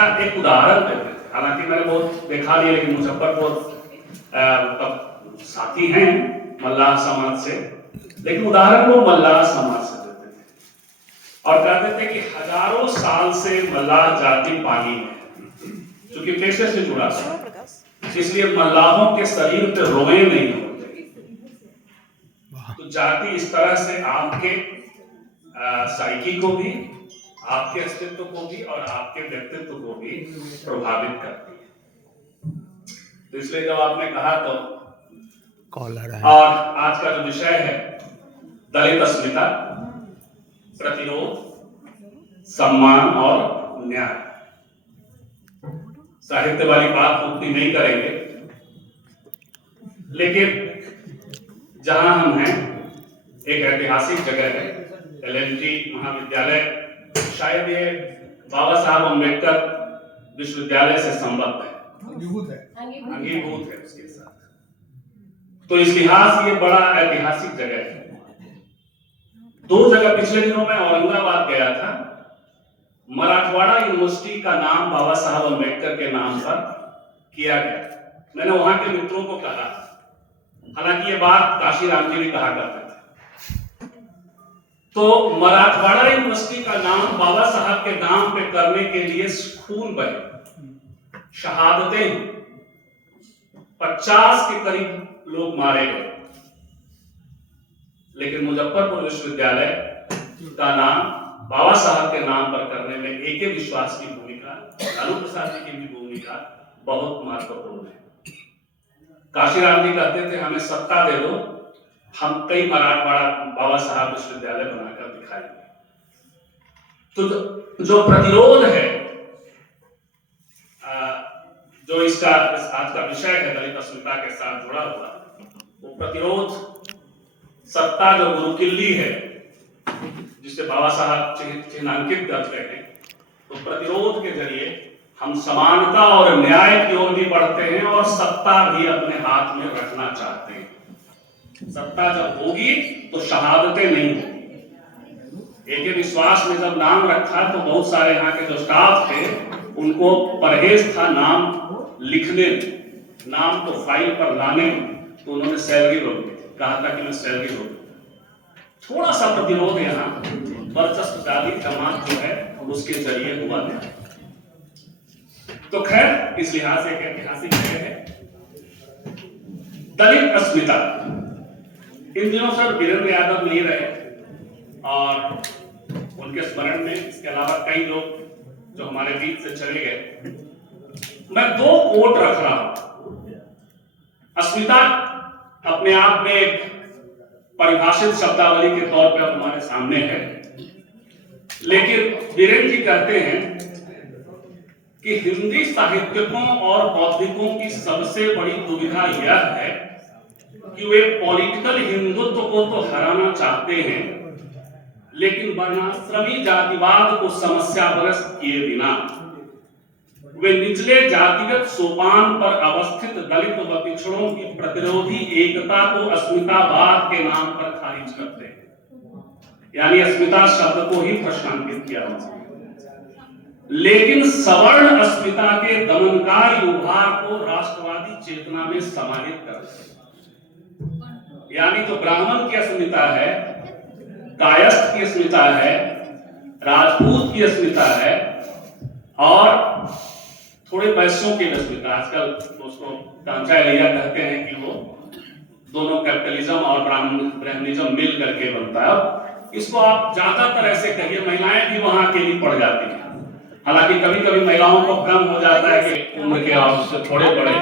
इसका एक उदाहरण देते थे। हालांकि मैंने बहुत देखा नहीं, लेकिन मुजफ्फरपुर साथी हैं मल्लाह समाज से, लेकिन उदाहरण वो मल्लाह समाज से देते थे और कहते थे कि हजारों साल से मल्लाह जाति पानी है, क्योंकि पेशे से जुड़ा था, इसलिए मल्लाहों के शरीर पे रोए नहीं होते। तो जाति इस तरह से आपके साइकी को भी, आपके अस्तित्व को भी और आपके व्यक्तित्व को भी प्रभावित करती है। तो इसलिए जब आपने कहा तो कॉलर है, और आज का जो विषय है दलित अस्मिता, प्रतिरोध, सम्मान और न्याय, साहित्य वाली बात उतनी नहीं करेंगे, लेकिन जहां हम हैं एक ऐतिहासिक जगह है, एलएनटी महाविद्यालय, शायद ये बाबा साहब अम्बेडकर विश्वविद्यालय से संबद्ध है, अंगीभूत है उसके साथ। तो इस लिहाज से ये बड़ा ऐतिहासिक जगह है। दो जगह पिछले दिनों में औरंगाबाद गया था, मराठवाड़ा यूनिवर्सिटी का नाम बाबा साहब अम्बेडकर के नाम पर किया गया। मैंने वहां के मित्रों को कहा, हालांकि ये बात काशीराम जी भी कहा करते थे, तो मराठवाड़ा यूनिवर्सिटी का नाम बाबा साहब के नाम पे करने के लिए खून बहे, शहादतें, 50 के करीब लोग मारे गए, लेकिन मुजफ्फरपुर विश्वविद्यालय का नाम बाबा साहब के नाम पर करने में एके विश्वास की भूमिका, लालू प्रसाद जी की भी भूमिका बहुत महत्वपूर्ण है। काशीराम जी कहते थे हमें सत्ता दे दो, हम कई मराठवाड़ा बाबा साहब विश्वविद्यालय बनाकर दिखाएंगे। तो जो प्रतिरोध है, जो इसका आज का विषय है दलित अस्मिता के साथ जुड़ा हुआ, वो प्रतिरोध सत्ता जो गुरुकिल्ली है जिसे बाबा साहब चिन्हांकित करते हैं, तो प्रतिरोध के जरिए हम समानता और न्याय की ओर भी बढ़ते हैं और सत्ता भी अपने हाथ में रखना चाहते हैं। सत्ता जब होगी तो शहादतें नहीं होगी। एके विश्वास में जब नाम रखा तो बहुत सारे यहाँ के जो स्टाफ थे उनको परहेज था नाम लिखने, नाम तो फाइल पर लाने, तो उन्होंने सैलरी रोक दी, कहा था कि मैं सैलरी रोक। थोड़ा सा प्रतिरोध यहाँ वर्चस्ववादी जमात जो है उसके जरिए हुआ था। तो खैर इस लिहाज से एक ऐतिहासिक जगह है। दलित अस्मिता, इन दिनों सर वीरेंद्र यादव नहीं रहे और उनके स्मरण में इसके अलावा कई लोग जो हमारे बीच से चले गए। मैं दो कोट रख रहा हूं। अस्मिता अपने आप में एक परिभाषित शब्दावली के तौर पर हमारे सामने है, लेकिन वीरेंद्र जी कहते हैं कि हिंदी साहित्यकों और बौद्धिकों की सबसे बड़ी दुविधा यह है कि वे पॉलिटिकल हिंदुत्व को तो हराना चाहते हैं, लेकिन वर्णाश्रमी जातिवाद को समस्याग्रस्त किए बिना वे निचले जातिगत सोपान पर अवस्थित दलित व पिछड़ों की प्रतिरोधी एकता को अस्मितावाद के नाम पर खारिज करते हैं। यानी अस्मिता शब्द को ही प्रश्नांकित किया जा सकता है, लेकिन सवर्ण अस्मिता के दमनकारी उभार को राष्ट्रवादी चेतना में समाहित करते हैं। यानी जो ब्राह्मण की अस्मिता है, कायस्थ की अस्मिता है, राजपूत की अस्मिता है और थोड़े वैश्यों की अस्मिता, आजकल उसको कांचायलिया कहते हैं कि वो दोनों कैपिटलिज्म और ब्राह्मणिज्म मिल करके बनता है। इसको आप ज्यादातर ऐसे कहिए, महिलाएं भी वहां अकेली पड़ जाती हैं। हालांकि कभी कभी महिलाओं को भ्रम हो जाता है कि उम्र के और उससे थोड़े बड़े,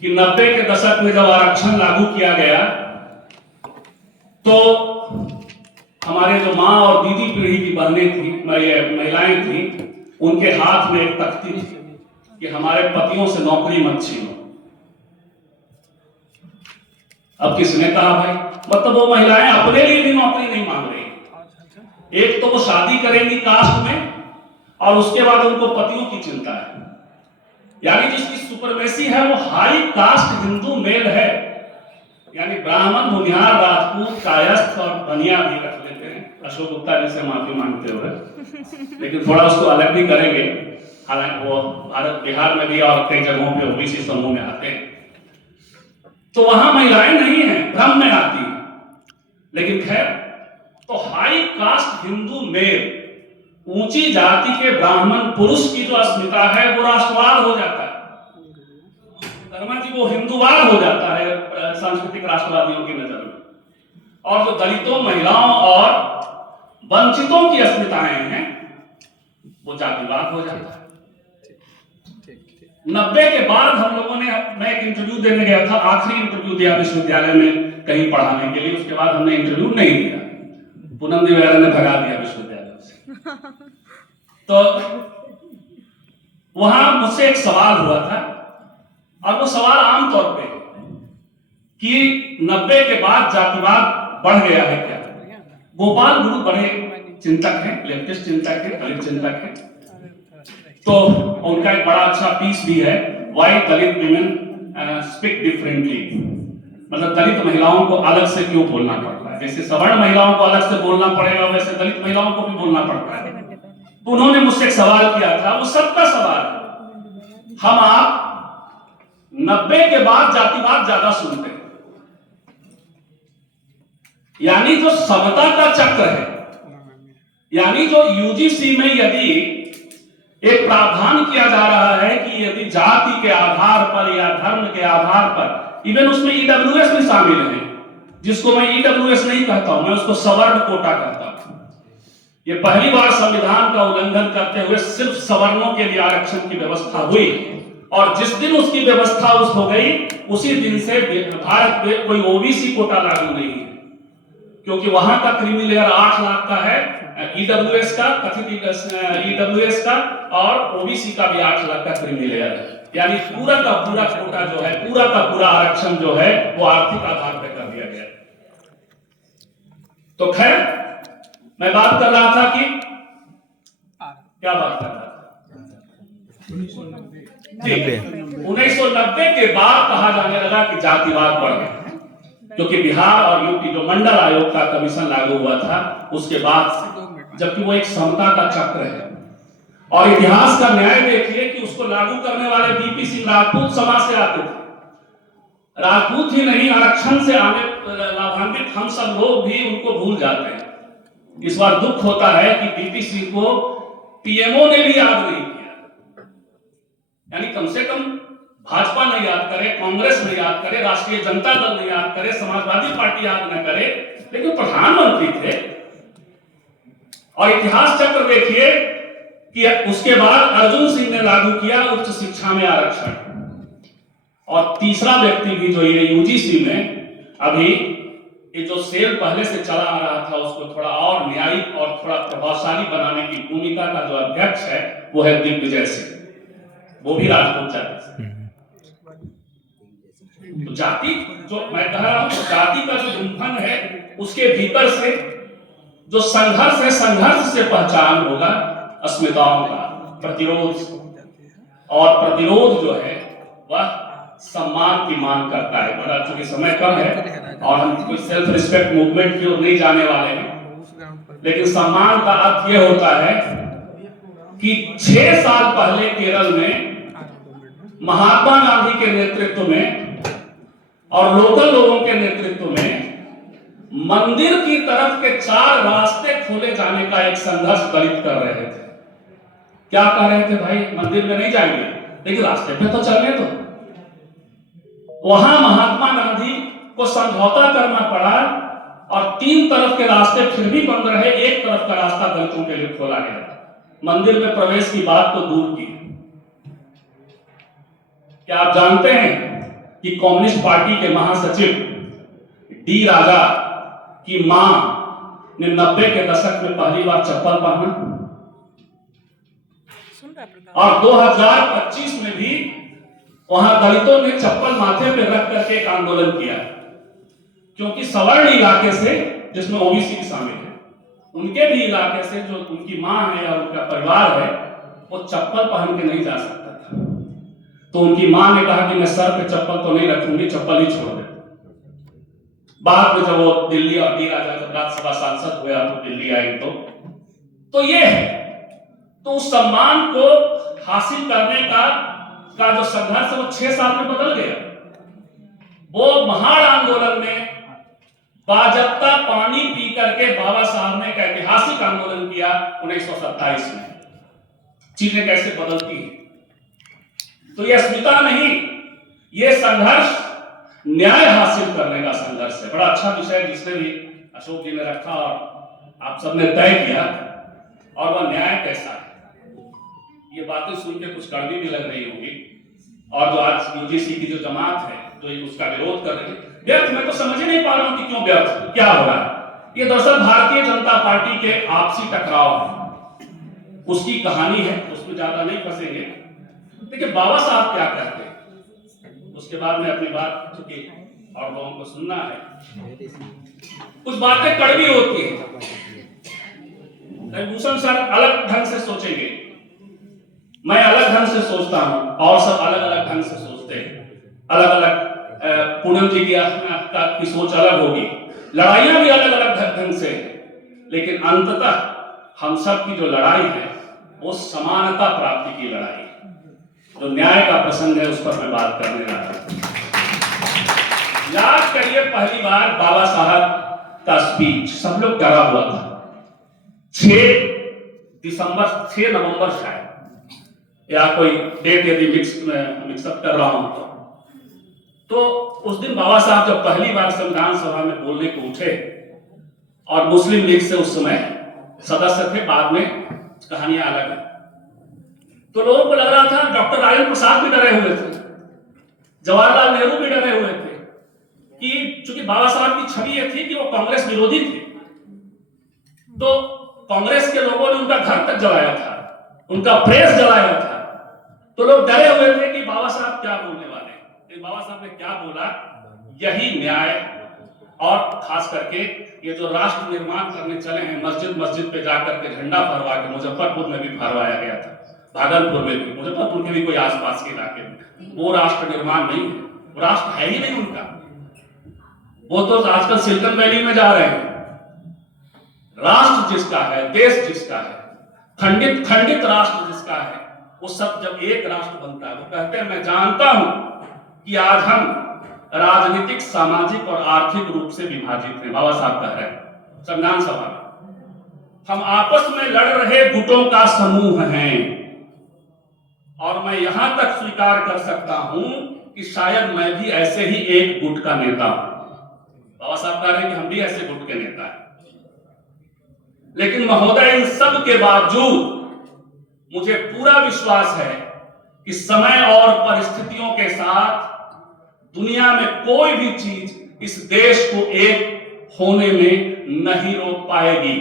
कि 90 के दशक में जब आरक्षण लागू किया गया तो हमारे जो माँ और दीदी पीढ़ी की बहनें थी, महिलाएं थी, उनके हाथ में एक तख्ती थी कि हमारे पतियों से नौकरी मत छीनो। अब किसने कहा भाई, मतलब वो महिलाएं अपने लिए भी नौकरी नहीं मांग रही। एक तो वो शादी करेंगी कास्ट में और उसके बाद उनको पतियों की चिंता है। यानी जिसकी सुपरमेसी है वो हाई कास्ट हिंदू मेल है, यानी ब्राह्मण, भुनियार, राजपूत, कायस्थ और बनिया भी रख लेते हैं, अशोक गुप्ता जी से माफी मांगते हुए, लेकिन थोड़ा उसको अलग भी करेंगे। हालांकि वो भारत बिहार में भी और कई जगहों पे ओबीसी समूह में आते हैं, तो वहां महिलाएं नहीं है, भ्रम में आती है। लेकिन खैर, तो हाई कास्ट हिंदू मेल, ऊंची जाति के ब्राह्मण पुरुष की जो अस्मिता है वो राष्ट्रवाद हो जाता है, शर्मा जी, वो हिंदूवाद हो जाता है सांस्कृतिक राष्ट्रवादियों की नजर में। और जो दलितों, महिलाओं और वंचितों की अस्मिताएं हैं वो जातिवाद हो जाता है। 90 के बाद हम लोगों ने, मैं एक इंटरव्यू देने गया था, आखिरी इंटरव्यू दिया विश्वविद्यालय में कहीं पढ़ाने के लिए, उसके बाद हमने इंटरव्यू नहीं दिया, पूनम दिवेरा ने भगा दिया विश्वविद्यालय से। तो वहां मुझसे एक सवाल हुआ था, और वो सवाल आमतौर पे कि 90 के बाद जातिवाद बढ़ गया है क्या? गोपाल गुरु बड़े चिंतक हैं, लेफ्टिस्ट चिंतक हैं, दलित चिंतक हैं, तो उनका एक बड़ा अच्छा पीस भी है, why Dalit women speak differently, मतलब दलित महिलाओं को अलग से क्यों बोलना पड़ता है, जैसे सवर्ण महिलाओं को अलग से बोलना पड़ेगा वैसे दलित महिलाओं को भी बोलना पड़ता है। तो उन्होंने मुझसे एक सवाल किया था, वो सबका सवाल है, हम आप 90 के बाद जातिवाद ज्यादा सुनते हैं, यानी जो समता का चक्र है, यानी जो यूजीसी में यदि एक प्रावधान किया जा रहा है कि यदि जाति के आधार पर या धर्म के आधार पर, इवन उसमें ईडब्ल्यूएस भी शामिल है, जिसको मैं ईडब्ल्यूएस नहीं कहता हूं, मैं उसको सवर्ण कोटा कहता हूं। ये पहली बार संविधान का उल्लंघन करते हुए सिर्फ सवर्णों के लिए आरक्षण की व्यवस्था हुई, और जिस दिन उसकी व्यवस्था हो गई उसी दिन से भारत में कोई ओबीसी कोटा लागू नहीं है, क्योंकि वहां का क्रीमी लेयर 8 लाख का है, ईडब्ल्यूएस का, कथित ईडब्ल्यूएस का, और ओबीसी का भी 8 लाख का क्रीमी लेयर है, यानी पूरा का पूरा कोटा जो है, पूरा का पूरा आरक्षण जो है वो आर्थिक आधार पर कर दिया गया। तो खैर, मैं बात कर रहा था कि क्या बात कर रहा था, 1990 के बाद कहा जाने लगा कि जातिवाद बढ़ गया, क्योंकि बिहार और यूपी जो मंडल आयोग का कमीशन लागू हुआ था उसके बाद, जबकि वो एक समता का चक्र है, और इतिहास का न्याय देखिए कि उसको लागू करने वाले बीपी सिंह राजपूत समाज से आते थे, राजपूत ही नहीं, आरक्षण से आने लाभान्वित हम सब लोग भी उनको भूल जाते हैं। इस बार दुख होता है कि बीपी सिंह को पीएमओ ने भी याद नहीं किया, यानी कम से कम भाजपा नहीं याद करे, कांग्रेस नहीं याद करे, राष्ट्रीय जनता दल नहीं याद करे, समाजवादी पार्टी याद न करे, लेकिन प्रधानमंत्री थे। और इतिहास चक्र देखिए कि उसके बाद अर्जुन सिंह ने लागू किया उच्च शिक्षा में आरक्षण, और तीसरा व्यक्ति भी जो ये यूजीसी में अभी ये जो सेल पहले से चला आ रहा था उसको थोड़ा और न्यायिक और थोड़ा प्रभावशाली बनाने की भूमिका का जो अध्यक्ष है वो है दिग्विजय सिंह, वो भी राजपूत जाति से। तो जाति, जो मैं कह रहा हूं, जाति का जो गुंफन है उसके भीतर से जो संघर्ष है, संघर्ष से पहचान होगा अस्मिताओं का, प्रतिरोध, और प्रतिरोध जो है वह सम्मान की मांग करता है। बड़ा चूंकि समय कम है और हम कोई सेल्फ रिस्पेक्ट मूवमेंट की ओर नहीं जाने वाले हैं, लेकिन सम्मान का अर्थ यह होता है कि 6 साल पहले केरल में महात्मा गांधी के नेतृत्व में और लोकल लोगों के नेतृत्व में मंदिर की तरफ के 4 रास्ते खोले जाने का एक संघर्ष दलित कर रहे थे। क्या कह रहे थे, भाई मंदिर में नहीं जाएंगे लेकिन रास्ते पे तो चलने दो। वहां महात्मा गांधी को समझौता करना पड़ा और 3 तरफ के रास्ते फिर भी बंद रहे, एक तरफ का रास्ता दलितों के लिए खोला गया। मंदिर में प्रवेश की बात तो दूर की। क्या आप जानते हैं कि कम्युनिस्ट पार्टी के महासचिव डी राजा की मां ने 90 के दशक में पहली बार चप्पल पहना, और 2025 में भी वहां दलितों ने चप्पल माथे पे रख करके एक आंदोलन किया, क्योंकि सवर्ण इलाके से, जिसमें ओबीसी भी शामिल है, उनके भी इलाके से जो उनकी मां है या उनका परिवार है वो चप्पल पहन के नहीं जा सकता था। तो उनकी मां ने कहा कि मैं सर पे चप्पल तो नहीं रखूंगी, चप्पल ही छोड़ दे। बाद में जब वो दिल्ली और डी राजा जब राज्यसभा सांसद हुआ तो दिल्ली आई, तो ये है। तो उस सम्मान को हासिल करने का जो संघर्ष वो 6 साल में बदल गया। वो महान आंदोलन में बाजप्ता पानी पी करके बाबा साहब ने एक ऐतिहासिक आंदोलन किया 1927 में। चीजें कैसे बदलती हैं। तो यह अस्मिता नहीं, यह संघर्ष न्याय हासिल करने का संघर्ष है। बड़ा अच्छा विषय जिसने भी अशोक जी ने रखा और आप सबने तय किया, और वह न्याय कैसा है। ये बातें सुन के कुछ कड़वी भी लग रही होगी, और जो आज यूजीसी की जो जमात है जो उसका विरोध कर रही है, व्यर्थ। मैं तो समझ ही नहीं पा रहा हूं कि क्यों व्यर्थ, क्या हो रहा है। ये दरअसल भारतीय जनता पार्टी के आपसी टकराव है, उसकी कहानी है, उसमें ज्यादा नहीं फंसेंगे। देखिए बाबा साहब क्या कहते हैं, उसके बाद में अपनी बात, चूंकि और लोगों को सुनना है, कुछ बातें कड़वी होती है। भूषण सर अलग ढंग से सोचेंगे, मैं अलग ढंग से सोचता हूं, और सब अलग अलग ढंग से सोचते हैं। अलग अलग पूनम जी की सोच अलग होगी, लड़ाइयां भी अलग अलग ढंग से, लेकिन अंततः हम सब की जो लड़ाई है वो समानता प्राप्ति की लड़ाई है। जो न्याय का प्रसंग है उस पर मैं बात करने जा रहा हूं। याद करिए पहली बार बाबा साहब का स्पीच, सब लोग डरा हुआ था। 6 नवंबर शायद, या कोई डेट यदि मिक्सअप कर रहा हूं तो उस दिन बाबा साहब जब पहली बार संविधान सभा में बोलने को उठे, और मुस्लिम लीग से उस समय सदस्य थे, बाद में कहानियां अलग है, तो लोगों को लग रहा था, डॉक्टर राजेंद्र प्रसाद भी डरे हुए थे, जवाहरलाल नेहरू भी डरे हुए थे, कि चूंकि बाबा साहब की छवि यह थी कि वो कांग्रेस विरोधी थे, तो कांग्रेस के लोगों ने उनका घर तक जलाया था, उनका प्रेस जलाया था, तो लोग डरे हुए थे कि बाबा साहब क्या बोलने वाले। बाबा साहब ने क्या बोला, यही न्याय, और खास करके ये जो राष्ट्र निर्माण करने चले हैं, मस्जिद मस्जिद पे जाकर के झंडा फहरवा के, मुजफ्फरपुर में भी फहरवाया गया था, भागलपुर में भी, मुजफ्फरपुर के भी कोई आसपास के इलाके में, वो राष्ट्र निर्माण नहीं है, वो राष्ट्र है ही नहीं उनका। वो तो आजकल सिलिकॉन वैली में जा रहे हैं। राष्ट्र जिसका है, देश जिसका है, खंडित खंडित राष्ट्र जिसका है, वो सब जब एक राष्ट्र बनता है, वो कहते हैं मैं जानता हूं कि आज हम राजनीतिक, सामाजिक और आर्थिक रूप से विभाजित हैं। बाबा साहब कह रहे हैं संविधान सभा में, हम आपस में लड़ रहे गुटों का समूह हैं, और मैं यहां तक स्वीकार कर सकता हूं कि शायद मैं भी ऐसे ही एक गुट का नेता हूं। बाबा साहब कह रहे हैं कि हम भी ऐसे गुट के नेता हैं। लेकिन महोदय, इन सब के बावजूद मुझे पूरा विश्वास है कि समय और परिस्थितियों के साथ दुनिया में कोई भी चीज इस देश को एक होने में नहीं रोक पाएगी।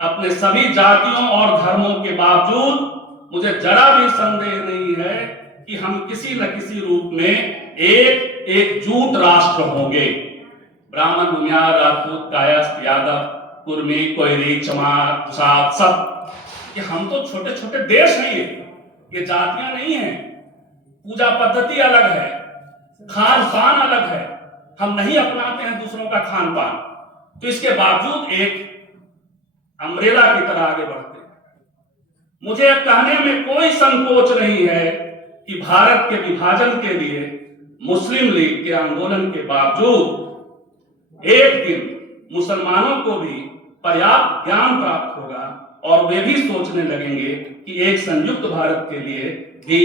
अपने सभी जातियों और धर्मों के बावजूद मुझे जरा भी संदेह नहीं है कि हम किसी न किसी रूप में एकजुट राष्ट्र होंगे। ब्राह्मण, भूमियार, राजपूत, कायस्थ, यादव, कुर्मी, कोयरी, चमार, प्रसाद, सब, कि हम तो छोटे छोटे देश हैं, ये जातियां नहीं हैं। पूजा पद्धति अलग है, खान पान अलग है, हम नहीं अपनाते हैं दूसरों का खान पान, तो इसके बावजूद एक अम्ब्रेला की तरह आगे बढ़ते हैं। मुझे कहने में कोई संकोच नहीं है कि भारत के विभाजन के लिए मुस्लिम लीग के आंदोलन के बावजूद एक दिन मुसलमानों को भी पर्याप्त ज्ञान प्राप्त होगा, और वे भी सोचने लगेंगे कि एक संयुक्त भारत के लिए भी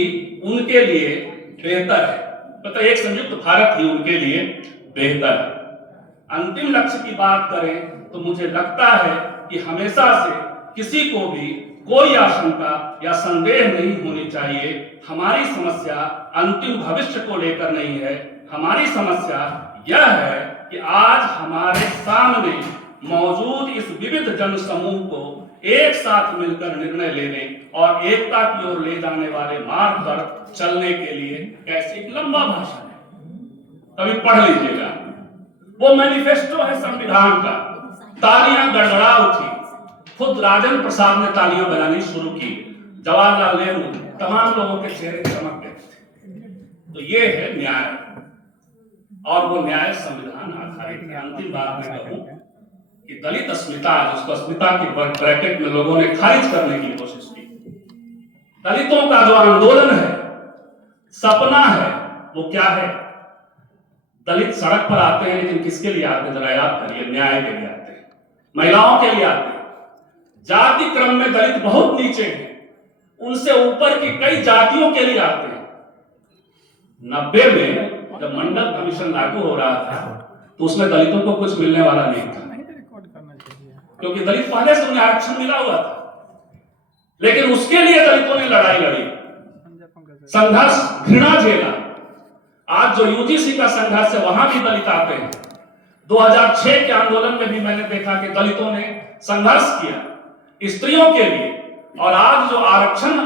उनके लिए बेहतर है, मतलब एक संयुक्त भारत ही उनके लिए बेहतर है। अंतिम लक्ष्य की बात करें तो मुझे लगता है कि हमेशा से किसी को भी कोई आशंका या संदेह नहीं होनी चाहिए। हमारी समस्या अंतिम भविष्य को लेकर नहीं है, हमारी समस्या यह है कि आज हमारे सामने मौजूद इस विविध जन समूह को एक साथ मिलकर निर्णय लेने और एकता की ओर ले जाने वाले मार्ग पर चलने के लिए कैसे। एक लंबा भाषण है, कभी पढ़ लीजिएगा, वो मैनिफेस्टो है संविधान का। तालियां गड़गड़ा उठी, खुद राजेंद्र प्रसाद ने तालियां बजानी शुरू की, जवाहरलाल नेहरू, तमाम लोगों के चेहरे चमक गए थे। तो ये है न्याय, और वो न्याय संविधान आधारित है। अंतिम बात मैं कहूं कि दलित अस्मिता, जिसको अस्मिता के ब्रैकेट में लोगों ने खारिज करने की कोशिश की, दलितों का जो आंदोलन है, सपना है, वो क्या है? दलित सड़क पर आते हैं, लेकिन किसके लिए आते हैं? जरा याद करिए, न्याय के लिए आते हैं, महिलाओं के लिए आते हैं। जाति क्रम में दलित बहुत नीचे हैं, उनसे ऊपर की कई जातियों के लिए आते हैं। 90 में जब मंडल कमीशन लागू हो रहा था, तो उसमें दलितों को कुछ मिलने वाला नहीं था, क्योंकि दलित पहले से उन्हें आरक्षण मिला हुआ था। लेकिन उसके लिए दलितों ने लड़ाई लड़ी, संघर्ष, घृणा झेला। आज जो यूजीसी का संघर्ष है, वहां भी दलित आते हैं। 2006 के आंदोलन में भी मैंने देखा कि दलितों ने संघर्ष किया स्त्रियों के लिए, और आज जो आरक्षण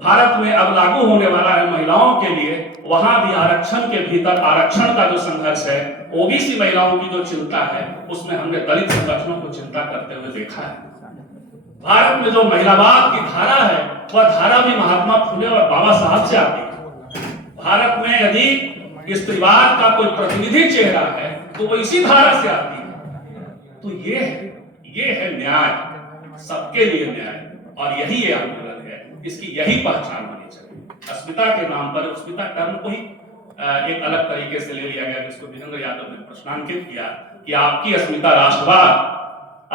भारत में अब लागू होने वाला है महिलाओं के लिए, वहां भी आरक्षण के भीतर आरक्षण का जो संघर्ष है, ओबीसी महिलाओं की जो चिंता है, उसमें हमने दलित संगठनों को चिंता करते हुए देखा है। भारत में जो महिलावाद की धारा है, वह धारा भी महात्मा फुले और बाबा साहब से आती है। भारत में यदि स्त्रीवाद का कोई प्रतिनिधि चेहरा है, तो वो इसी धारा से आती है। तो ये है न्याय, सबके लिए न्याय, और यही ये आंदोलन है, इसकी यही पहचान होनी चाहिए। अस्मिता के नाम पर, अस्मिता टर्म को ही एक अलग तरीके से ले लिया गया, जिसको वीरेंद्र यादव ने प्रश्नांकित किया कि आपकी अस्मिता राष्ट्रवाद,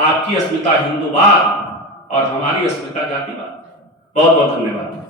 आपकी अस्मिता हिंदूवाद और हमारी अस्मिता जातिवाद। बहुत बहुत धन्यवाद।